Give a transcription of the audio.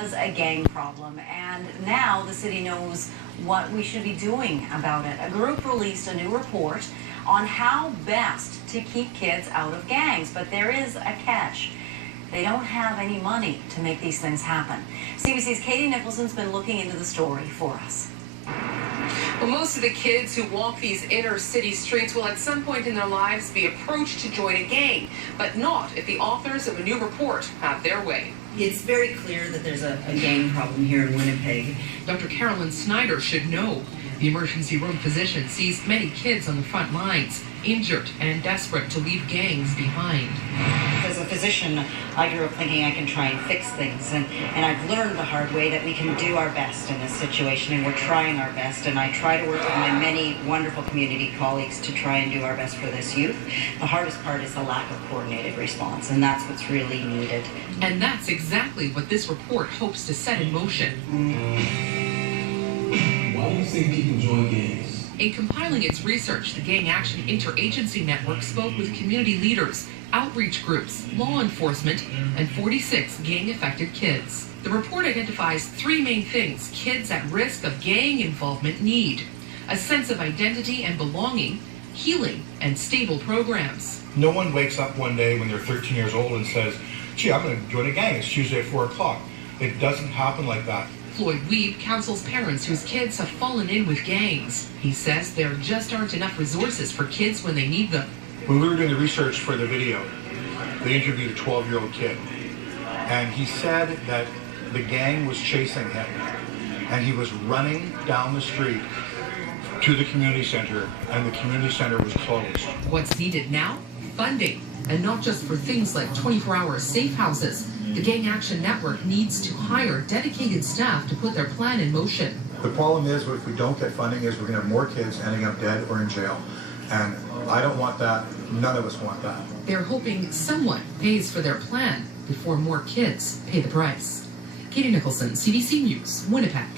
has a gang problem, and now the city knows what we should be doing about it. A group released a new report on how best to keep kids out of gangs, but there is a catch. They don't have any money to make these things happen. CBC's Katie Nicholson's been looking into the story for us. Well, most of the kids who walk these inner city streets will at some point in their lives be approached to join a gang, but not if the authors of a new report have their way. It's very clear that there's a gang problem here in Winnipeg. Dr. Carolyn Snyder should know. The emergency room physician sees many kids on the front lines, injured and desperate to leave gangs behind. As a physician, I grew up thinking I can try and fix things, and I've learned the hard way that we can do our best in this situation, and we're trying our best, and I try to work with my many wonderful community colleagues to try and do our best for this youth. The hardest part is the lack of coordinated response, and that's what's really needed. And that's exactly what this report hopes to set in motion. Why do you think people join gangs? In compiling its research, the Gang Action Interagency Network spoke with community leaders, outreach groups, law enforcement, and 46 gang-affected kids. The report identifies three main things kids at risk of gang involvement need: a sense of identity and belonging, healing, and stable programs. No one wakes up one day when they're 13 years old and says, gee, I'm going to join a gang. It's Tuesday at 4 o'clock. It doesn't happen like that. Floyd Weeb counsels parents whose kids have fallen in with gangs. He says there just aren't enough resources for kids when they need them. When we were doing the research for the video, they interviewed a 12-year-old kid, and he said that the gang was chasing him, and he was running down the street to the community center, and the community center was closed. What's needed now? Funding, and not just for things like 24-hour safe houses. The Gang Action Network needs to hire dedicated staff to put their plan in motion. The problem is, if we don't get funding, is we're going to have more kids ending up dead or in jail. And I don't want that. None of us want that. They're hoping someone pays for their plan before more kids pay the price. Katie Nicholson, CBC News, Winnipeg.